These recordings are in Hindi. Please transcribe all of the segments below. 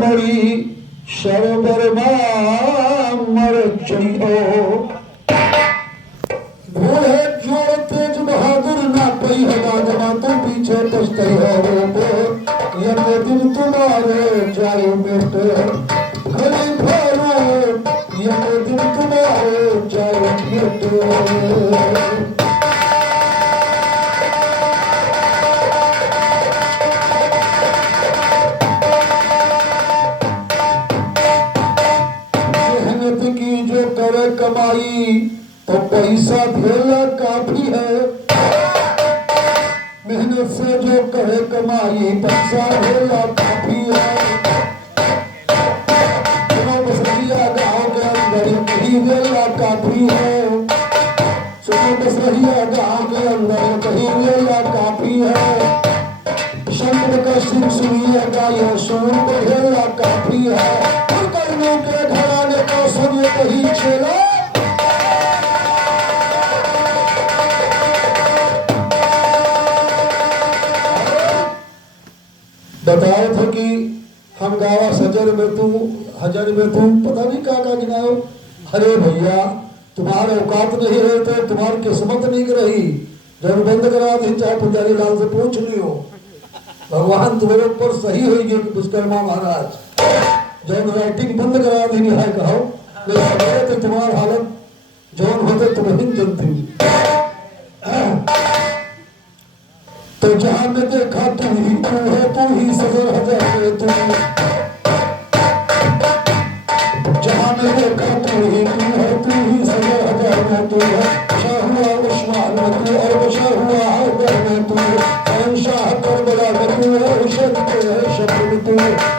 मरी शरबरमा मर चइयो घोड़े जोर तेज बहादुर ना पई है दादमा तो पीछे पछतई है रोको यम दिन तुम्हारे जाए बेटे खली भरो यम दिन तुम्हारे जाए बेटे कमाई तो पैसा भेला काफी है मेहनत से जो करे कमाई पैसा भेला काफी है बसरिया गाँव के अंदर कहीं वेला काफी है सुनो बसरिया गाँव के अंदर कहीं वेला काफी है शंकर का सिर सुनिएगा यह सुन भेला काफी है कर्णों के घराने को सुनिए कहीं चला बताओ थे कि हम गावा सजर में तू हजर में तू पता नहीं क्या का गिनाओ अरे भैया तुम्हारे औकात नहीं रहे तो तुम्हारी किस्मत नहीं रही जब बंद करा दी चाहे पुजारी लाल से पूछ लियो भगवान तुम्हारे ऊपर सही होगी विश्वकर्मा महाराज जब राइटिंग बंद करा दी है कहो तो तुम्हारी हालत जौन होते तुम्हें जनती तो जहां में देखा तू ही सदर हजर में तू जहां में देखा तू ही सदर हजर में तू है शाह हुआ उस्मान में तू और बशा हुआ हैदर में तू शहंशाह करबला में तू है हुसैन के है शब्द में तू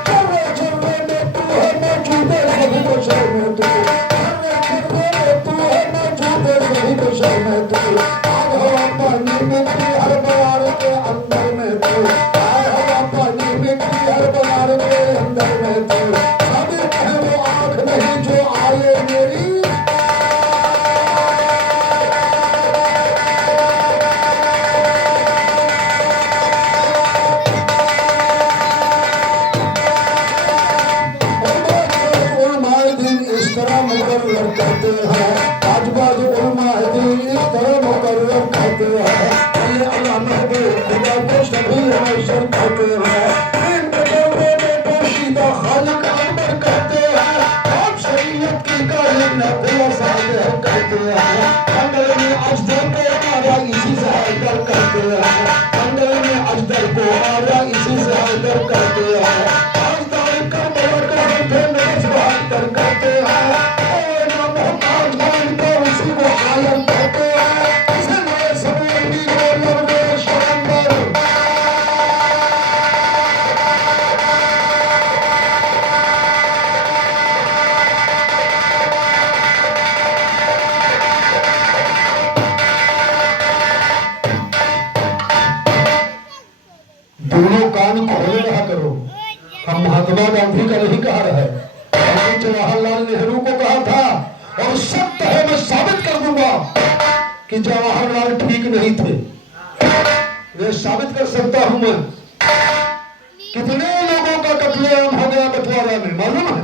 चर्रे चर्रे में तू है मौजूद सभी बशर में तू चर्रे चर्रे में तू है मौजूद सभी बशर में तू आग हवा पानी में तू हर बयार के अंदर में तू आग हवा पानी में तू हर बयार के अंदर में तू साबित है वो आँख नहीं जो आए मेरी करते हैं आज बाजू उलमाए दिन इस तरह मुकर्रर करते हैं ये अल्लाह के खुदा को सभी हमेशा कहते हैं इन तजर्बे में पोशीदा खालिक अकबर कहते हैं आप शरीयत की कायम नबी साहब कहते हैं अंदर में अजदर को आरा इसी से हैदर कहते हैं अंदर में अजदर को आरा इसी से हैदर कहते हैं अजदर का मलका है नजर कहते हैं दोनों कान खोले रहा करो हम महात्मा गांधी का नहीं कहा है जवाहरलाल नेहरू को कहा था और सत्य है मैं साबित कर दूंगा कि जवाहरलाल ठीक नहीं थे मैं साबित कर सकता हूं मैं कितने लोगों का कत्लेआम हो गया बंटवारा में मालूम है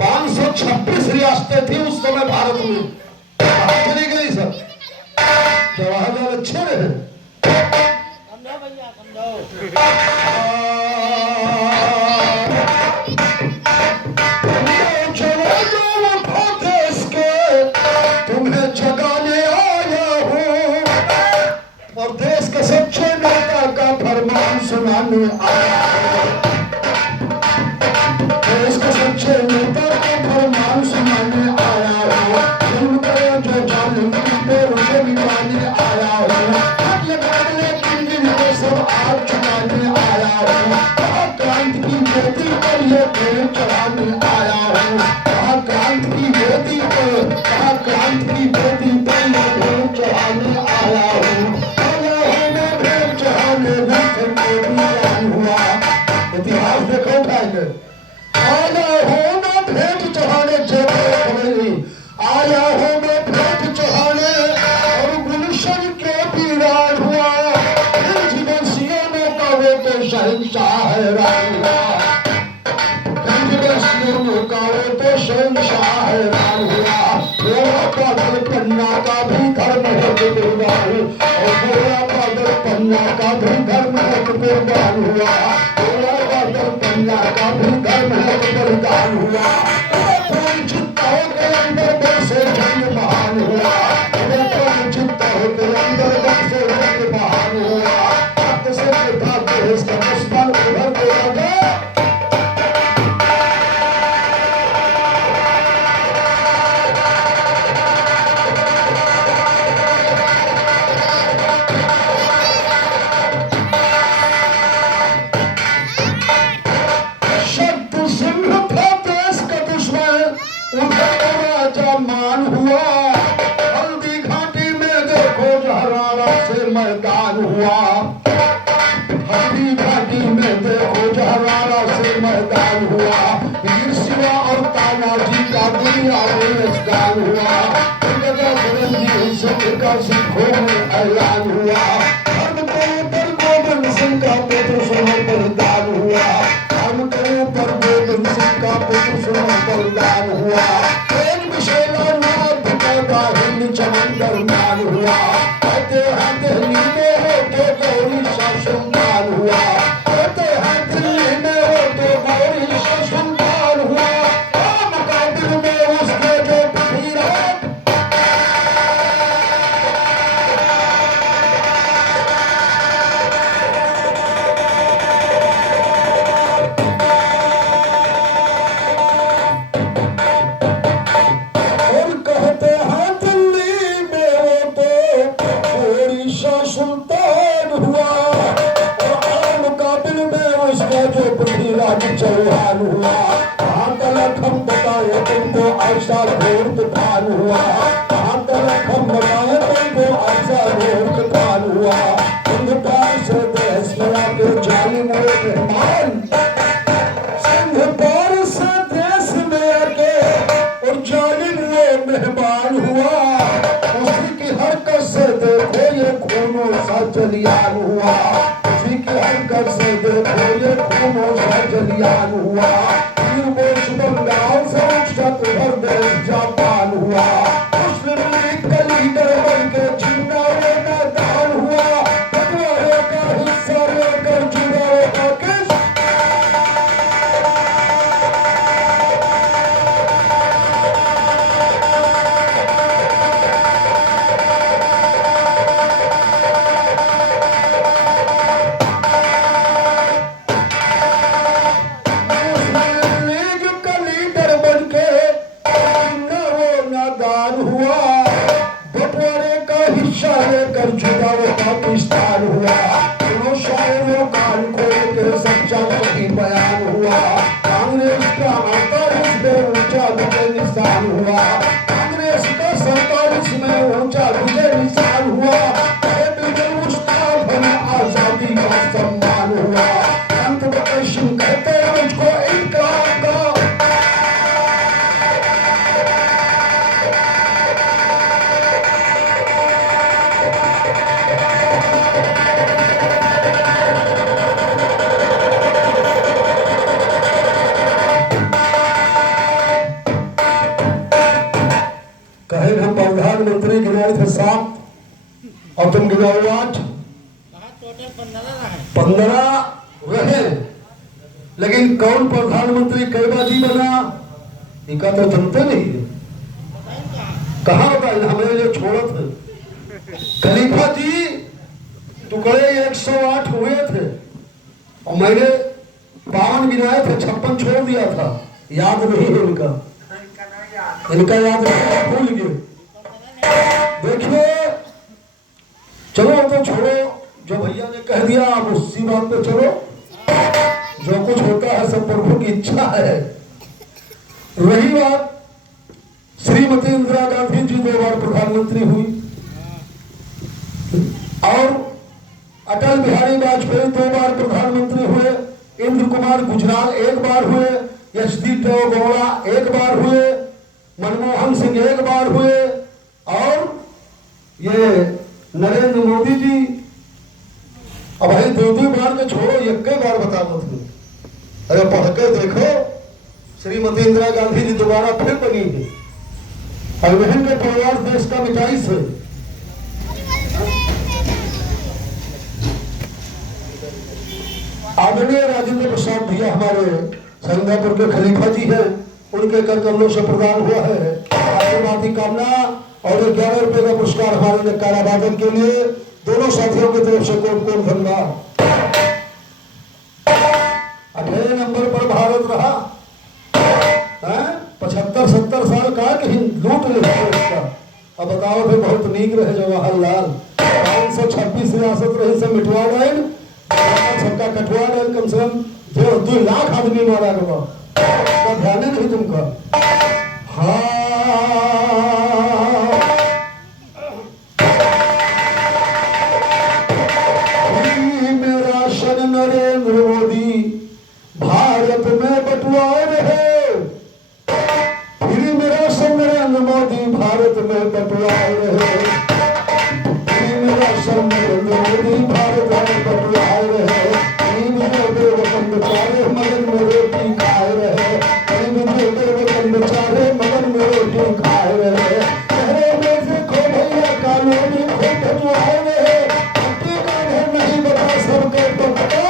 526 रियासतें थी उस समय भारत में चली गई सब जवाहरलाल अच्छे रहे तुम्हें जगाने आया हूँ और देश के सच्चे नेता का फरमान सुनाने आया हूँ देश के सच्चे नेता का फरमान सुनाने आया हूँ जो जालिम पे उसे मिलाने आया हूँ सब आग चढ़ाने आया हूँ क्रांति की ज्योति पर ये प्रेम चढ़ाने आया हूँ क्रांति की ज्योति पर क्रांति की ज्योति पर ये प्रेम चढ़ाने आया हूँ मैं प्रेम चढ़ाने हुआ इतिहास देखो भाई आया हूँ मैं भेंट चढ़ाने आया हूँ मैं भेंट चढ़ाने और गुलशन के पीरान हुआ शहंशाह है शहंशाह हैरान हुआ। थोड़ा बादल पन्ना का भी धर्म है कुर्बान, और थोड़ा बादल पन्ना का भी धर्म है कुर्बान हुआ। थोड़ा बादल पन्ना का भी धर्म है कुर्बान हुआ। चित्तों के अंदर बसे जंग महान हुआ। चित्तों के अंदर बसे जंग महान हुआ। हक से था देश का दुश्मन उभर के लगा। मैदान हुआ हल्दी घाटी में देखो जहरारा से मैदान हुआ। वीर शिवा और तानाजी का दुनिया में यजगान हुआ। का सिखों में ऐलान हुआ। धर्म के ऊपर गोविंद सिंह का पुत्र सुनो बलिदान हुआ। धर्म के ऊपर गोविंद सिंह का पुत्र सुनो बलिदान हुआ। एक विशेला नाथ का हिंद चमन दरम्यान हुआ। कहते हैं दिल्ली में हो तो गौरी शासन हुआ। कहते हैं दिल्ली में हो तो गौरी शासन हुआ। मुकाबिल में उसके जो पीरत चौहान हुआ। तलक हम बताए तुमको ऐसा घोर तूफान हुआ। तलक हम बताए तुमको ऐसा घोर तूफान हुआ। सिंधपार से देश में आके जालिम मेहमान, सिंधपार से देश में आके और जालिम वो मेहमान हुआ। उसी की हरकत से देखो ये खूनों सा जलियान हुआ। उसी की हरकत से देखो ये खूनों सा जलियान हुआ। बंगाल से उभर देश जापान हुआ। मुस्लिम लीग का लीडर बन के जीना वो मैदान हुआ। बंटवारे का हिस्सा लेकर जुड़ा वो पाकिस्तान। पाकिस्तान हुआ। शायरों कान खोल के सच्चा सही बयान हुआ। कांग्रेस का 48 में ऊंचा विजय निशान हुआ। कांग्रेस का 47 में ऊंचा विजय निशान हुआ। आजादी का सम्मान हुआ। अंत प्रदर्शन कहते हैं मुझको इनकलाब का। कहे हम प्रधानमंत्री गिनाए थे 7 और तुम गिनाओ 8। 15 रहे, लेकिन कौन प्रधानमंत्री कई बाजी बना इनका तो जनते नहीं है। कहाँ बताए हमें लिए छोड़ा थे। खलीफा जी टुकड़े 108 हुए थे और मैंने 52 गिनाए थे, 56 छोड़ दिया था। याद नहीं है इनका याद नहीं, भूल गए। देखिए चलो तो छोड़ो, जो भैया ने कह दिया आप उसी बात पे चलो। जो कुछ होता है सब प्रभु की इच्छा है। रही बात श्रीमती इंदिरा गांधी जी 2 बार प्रधानमंत्री हुई और अटल बिहारी वाजपेयी 2 बार प्रधानमंत्री हुए। इंद्र कुमार गुजराल 1 बार हुए। एच.डी. देवेगौड़ा 1 बार हुए। मनमोहन सिंह 1 बार हुए और ये नरेंद्र मोदी जी अब भाई 2 बार के छोड़ो 1 बार बता दो। अरे पढ़ के देखो श्रीमती इंदिरा गांधी जी दोबारा फिर बनी है और बहन के परिवार देश का मिठाई से आदरणीय राजेंद्र प्रसाद भैया हमारे संगापुर के खलीफा जी हैं, उनके कर कमलों से प्रदान हुआ है आशीर्वाद की कामना और 11 रुपए का पुरस्कार हमारे नकारा वादन के लिए दोनों साथियों की तरफ से कोट कोट धन्यवाद। 18 नंबर पर भारत रहा 75-70 साल का कहीं लूट ले इसका। अब बताओ फिर बहुत नीक रहे जवाहरलाल 526 रियासत रही से मिटवा गए सबका कटवा गए कम से कम 2 लाख आदमी मारा गया उसका ध्यान नहीं तुमका। हाँ मेरा शन नरेंद्र मोदी भारत में बंटवार है नरेंद्र मोदी भारत में बंटवार है मेरा सन नरेंद्र मोदी भारत में बंटवार है वतन बेचारे मगन में रोटी खाए रहे वतन बेचारे मगन में रोटी खाए रहे शहरों में से खो भैया कानूनी खो बंटवाए रहे नहीं बता सबके तो पता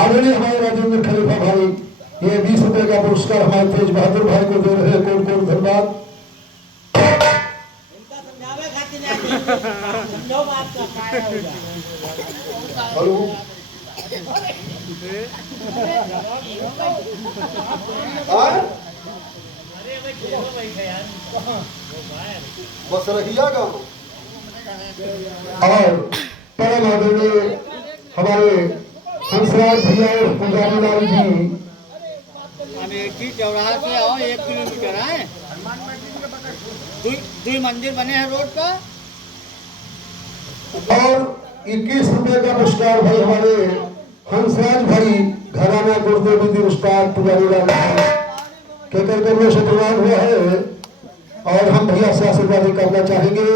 आदरणीय हमारे राजेंद्र खलीफा भाई ये 20 रुपए का पुरस्कार हमारे तेज बहादुर भाई को दे रहे हैं कोट कोट धन्यवाद। बस रखिएगा और परम आदरणीय हमारे हंसराज भैया और पुजारी लाल जी हम एक ही चौराहा से आओ 1 किलोमीटर है 2 मंदिर बने हैं रोड का और 21 रुपए का पुरस्कार भाई हमारे हंसराज भाई घराना गुरुदेव मंदिर उस्ताद पुजारी लाल के कर कमलों से प्रदान हुआ है और हम भैया से आशीर्वाद करना चाहेंगे।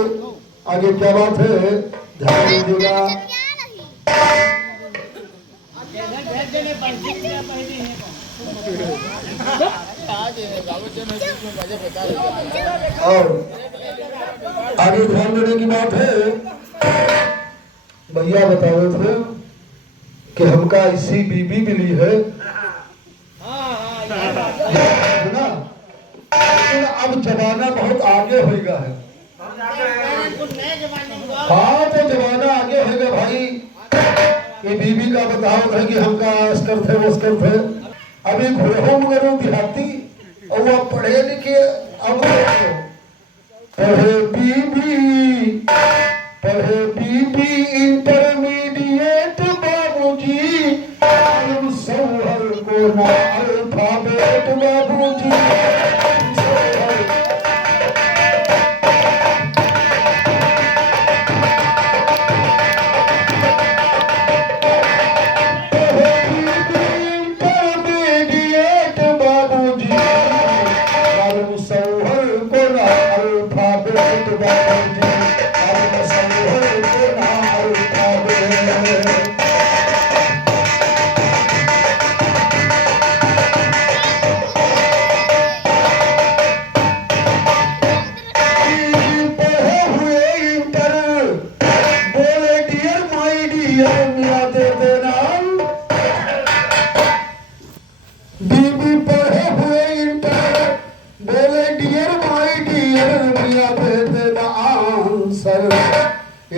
आगे क्या बात है ध्यान दीजिएगा। और आगे ध्यान देने की बात है भैया बता रहे थे कि हमका इसी बीबी मिली है ना लेकिन अब जमाना बहुत आगे होगा है। हाँ तो जमाना आगे होगा भाई ये बीबी का बताओ है कि हमका अस्कर थे वस्कर थे अभी घुरहो मगर देहाती और वो पढ़े लिखे अब पढ़े बीबी इंटरमीडिएट बाबूजी सौहर को ना अल्फाबेट बाबूजी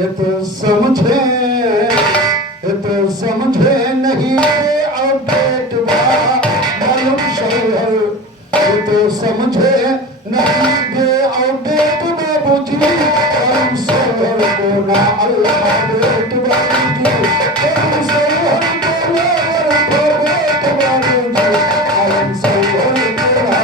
ये तो समझे नहीं अपडेट मालूम शहर, ये तो समझे नहीं दे अपडेट बाबूजी, मालूम शहर को ना अल्फाबेट बाबूजी, मालूम शहर को ना अल्फाबेट बाबूजी, मालूम शहर को ना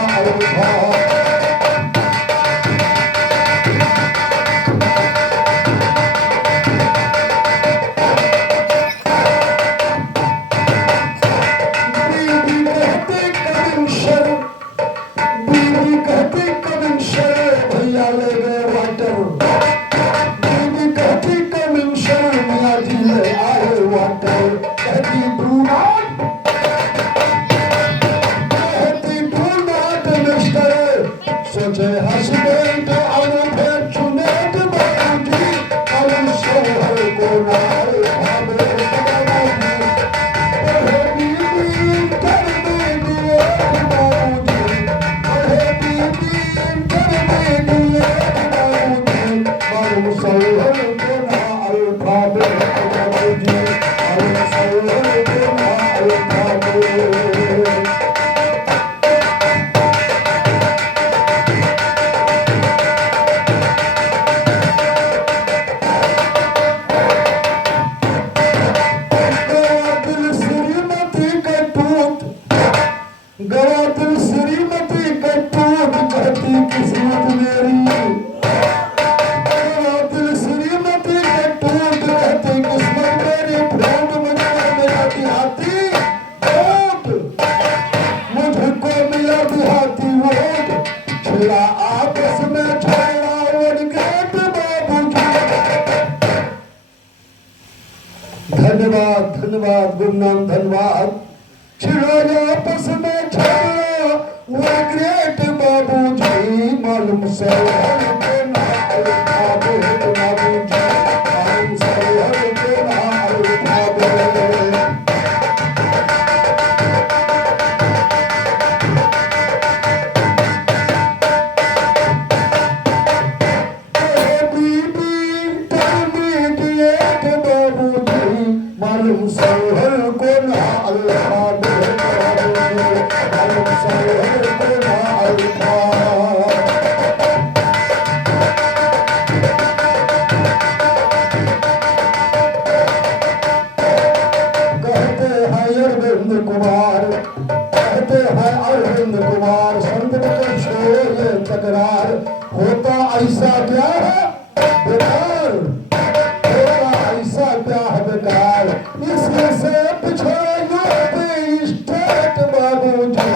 अल्फाबेट। धन्यवाद धन्यवाद गुमनाम धन्यवाद, छिड़ो आपस में छड़ो वो ग्रेट बाबूजी, मालूम शहर को ना अल्फाबेट बाबूजी, मालूम शहर को ना अल्फाबेट। मालूम शहर को ना अल्फाबेट बाबूजी, मालूम शहर को ना अल्फाबेट। कहते हैं अरविंद कुमार, कहते हैं अरविंद कुमार, संत को छोड़ो ये तकरार, होता ऐसा क्या है बेकार, होता ऐसा क्या है बेकार, इसमें से पिछड़ो पे स्टेट बाबूजी,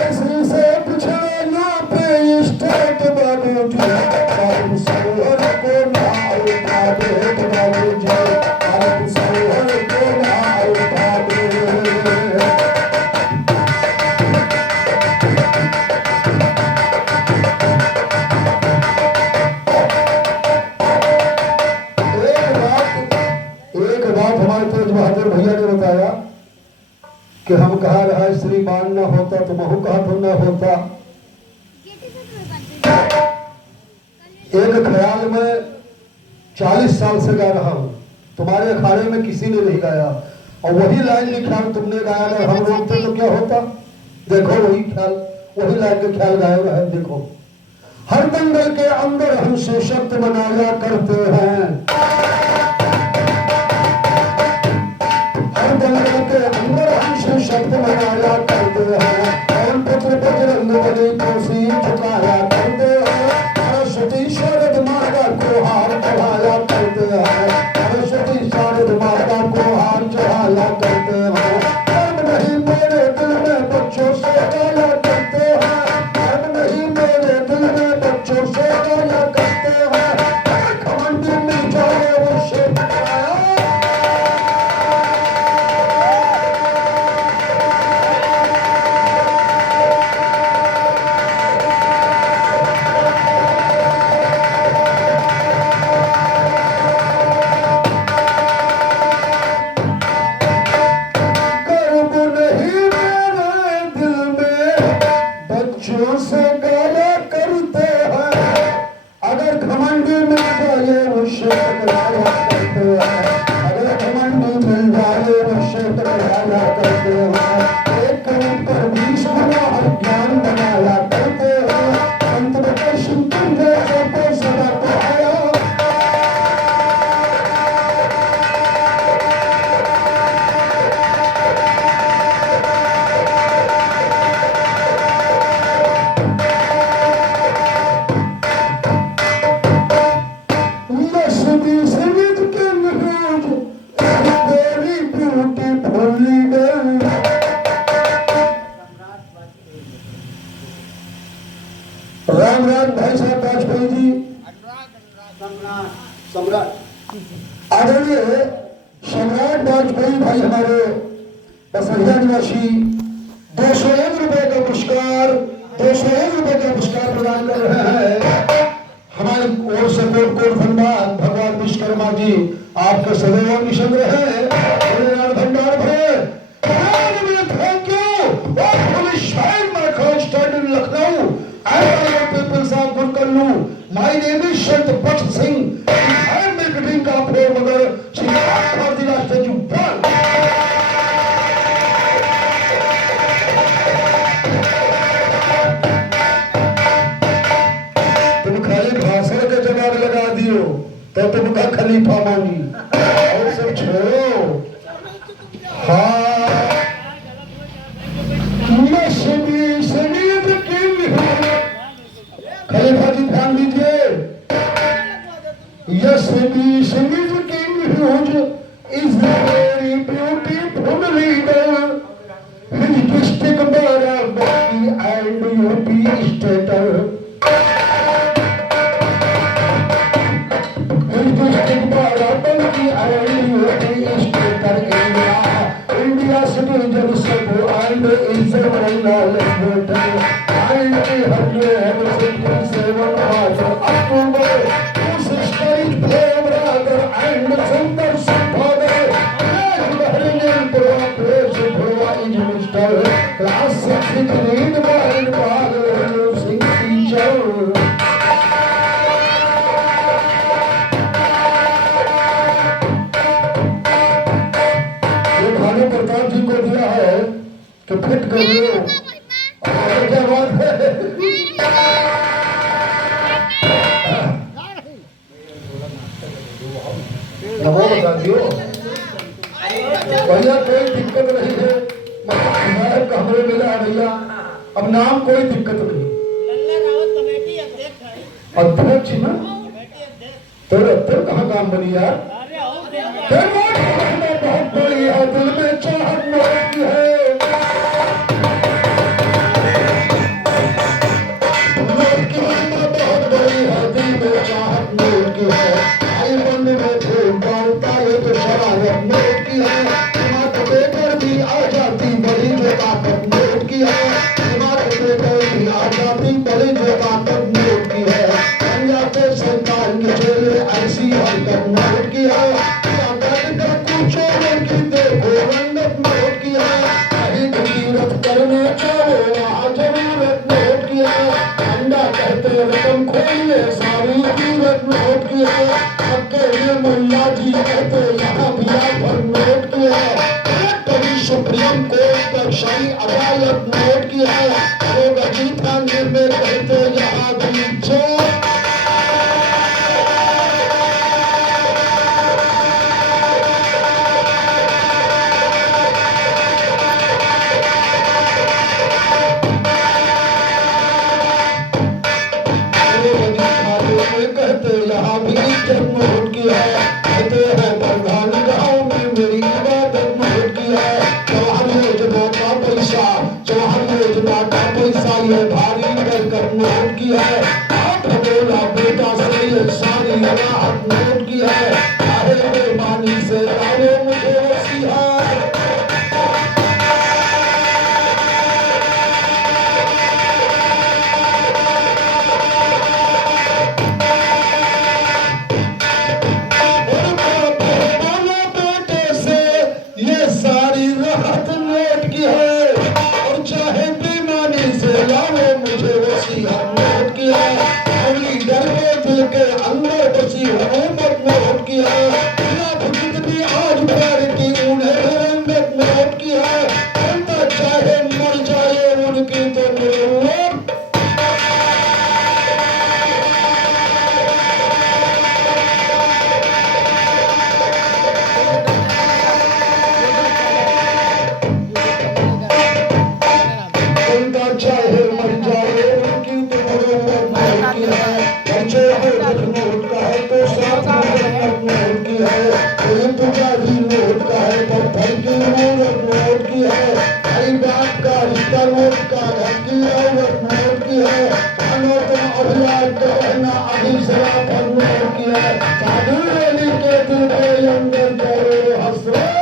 इसमें से पिछड़ो पे स्टेट बाबूजी, मालूम शहर को ना अल्फाबेट बाबूजी, मालूम शहर को ना अल्फाबेट। एक बात हमारे तेज बहादुर भैया ने बताया कि हम कहा रहा श्रीमान न होता तो महू कहा तो न होता। एक ख्याल में 40 साल से गा रहा हूँ, तुम्हारे अखाड़े में किसी ने नहीं गाया, और वही लाइन के ख्याल तुमने गाया, अगर हम रोकते तो क्या होता। देखो वही ख्याल, वही लाइन के ख्याल गाए रहे। देखो, हर दंगल के अंदर हम सशक्त बनाया करते हैं, हर दंगल के अंदर हम सशक्त बनाया करते हैं, कौन पुत्र बजरंग बली को सीन झुकाया करते हैं, सरस्वती शरद माता को हार चढ़ाया करते हैं, सरस्वती शरद माता को हार चढ़ाया करते हैं। कर्म नहीं मेरे दिल में बच्चों से गाया करते हैं, कर्म नहीं मेरे दिल में बच्चों से गाया करते हैं, घमंडी में जाए वो शेख आया। सम्राट भाई साहब वाजपेयी जी, सम्राट आदरणीय सम्राट वाजपेयी भाई हमारे बसरिया निवासी 201 रुपए का पुरस्कार 201 रुपए का पुरस्कार प्रदान कर रहे हैं। हमारी ओर से कोट कोट धन्यवाद। भगवान विश्वकर्मा जी आपके सदैव निशंग रहे, भंडार भरे। Thank you. Lucknow peoples of गुरकल्लू। My name is Sant Baksh Singh. I am making का फोर मगर Shri for the last stage one. तुम खाली भाषण के जवाब लगा दियो तो तुमका खलीफा मांगी और सब छोड़ो। हाँ मैं समीर किंग हूँ। खलीफा जी ध्यान दीजिए। यस मी समीर किंग हूँ is very beautiful leader. His district Barabanki and UP stator. India citizen and is a knowledge voter. And 177 October, two sisters, brother and Sundar Singh father. Bahrain Progress is Mr. Class 6 read by Father Singh teacher. Pratap ji को दिया है कि फिट कर लो। और क्या बात है। नमो बता दियो भैया, कोई दिक्कत नहीं है। मतलब हमरे मिला है भैया, अब नाम कोई दिक्कत नहीं। अध्यक्ष ना तेरे अध्यक्ष कहाँ काम बनी यार। बहुत बड़ी है, दिल में चाहत की है। बहुत बड़ी है, दिल में चाहत की है। आई बंद में थे डालता है तो शरारत नोट की है। दिमाग देकर भी आ जाती बड़ी जो ताकत नोट की है। दिमाग देकर भी आ जाती बड़ी जो ताकत नोट की है। पंजाब के सरकार के चेहरे ऐसी हरकत नोट की है। करने चाहो वहाँ जरूरत नोट की है। अंडा कहते रकम खोलिए सारी कीमत नोट की है। अकेले मुल्ला जी कहते यहाँ भी आफर नोट की है। कभी सुप्रीम कोर्ट तक शाही अदालत नोट की है। लोग अजीत खाने में कहते यहाँ भी जो यहाँ भी इज्जत नोट की है। कहते हैं प्रधान गाँव में मेरी इबादत नोट की है। चौहान योजना का पैसा, चौहान योजना का पैसा ये भारी कर नोट की है। याद तो है ना अभी सराफत में किया साधु अली के दिल के अंदर जरूर हसरत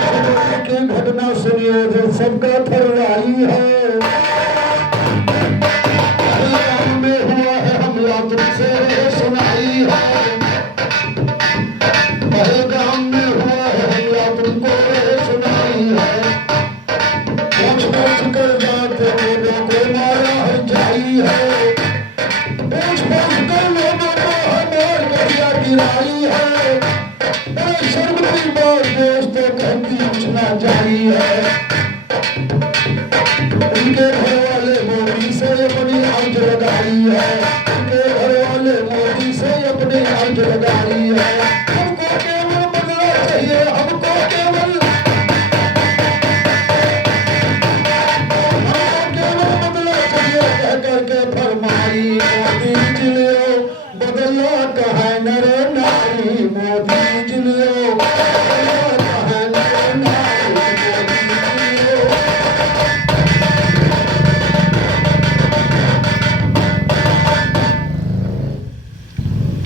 घटना सुनिए जो सबका फरवाई है गाँव में हुआ है हमला तुमसे सुनाई है गाँव में हुआ है हमला तुमको सुनाई है पूछ पूछ कर जाते लोगों को मारा है जाई है पूछ पूछ कर लोगों को हमार गरिया गिराई है बड़े शर्म की बात दोस्तों कहती पूछना जारी है उनके घर वाले मोदी से अपनी अर्ज लगाई है उनके घर वाले मोदी से अपनी अर्ज लगाई है हमको केवल बदला चाहिए हमको केवल बदला चाहिए कह करके फरमाई मोदी जिलियो बदला कहा नर नारी मोदी जिलियो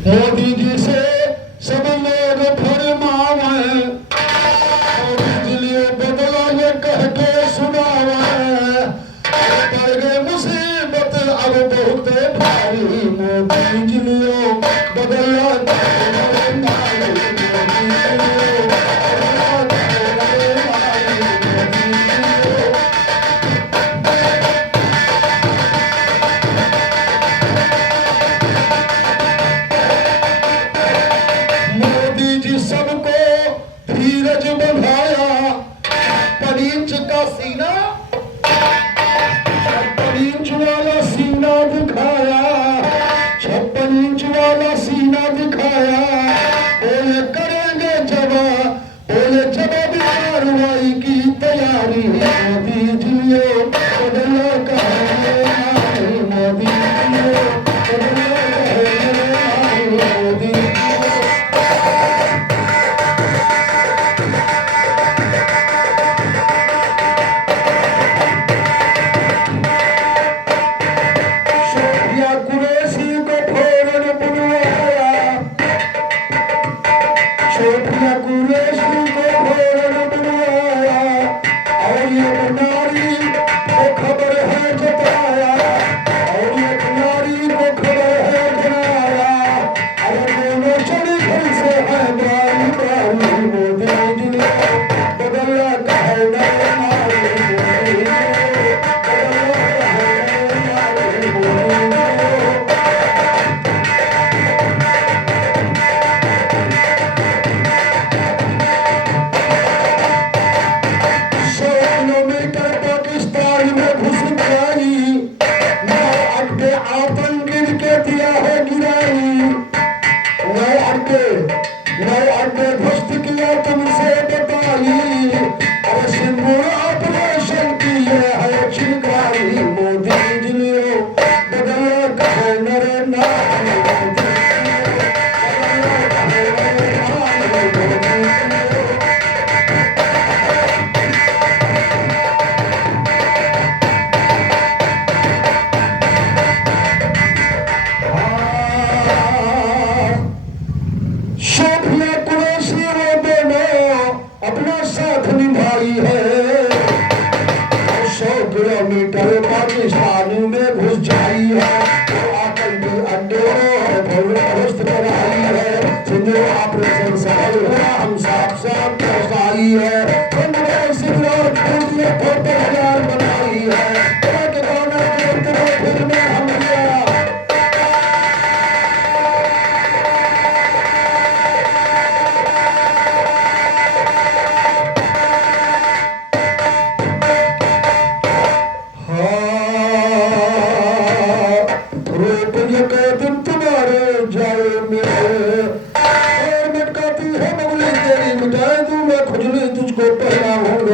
मोदी जी से सब लोग फरमावे मोदी जी लिए बदला ये कह के सुनावे पड़ गए मुसीबत अब बहुत भारी मोदी जी लिए बदला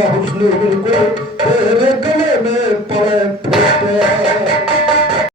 हुस्न बिल्कुल तेरे